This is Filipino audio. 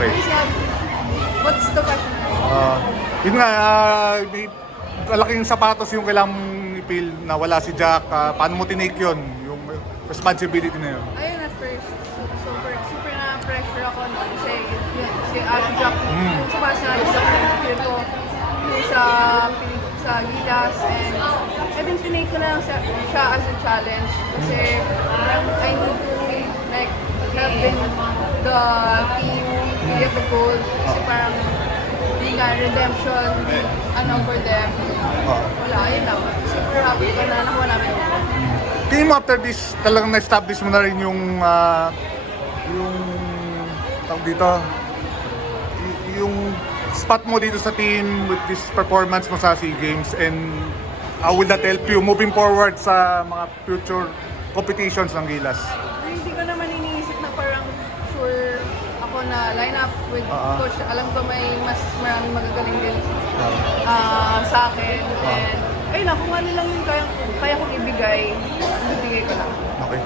Okay. What's the question? Yun nga, may malaking sapatos yung kailangang ipil na wala si Jack. Paano mo tinake yun? Yung responsibility na yun? Ayun, at first, super na pressure ako, no? Kasi yun, si Ate Jack, yung sumas na Ate Jack, yung ko, yung sa Gilas, and then tinake ko na lang siya as a challenge. Kasi I need to, like, help them, the team, to get the goal. Kasi parang, yung nga, redemption, for them. Wala, ayun lang. Super happy ko na nakuha namin yung goal. Tingin mo after this, talagang na-establish mo na rin yung tawag dito, yung spot mo dito sa team with this performance mo sa SEA Games, and how will that help you moving forward sa mga future competitions ng Gilas? Hindi ko naman iniisip na parang sure ako na line up with coach. Alam ko may mas maraming magagaling din sa akin. And ayun lang, kung ano lang yung kaya kong ibigay ko lang. Okay.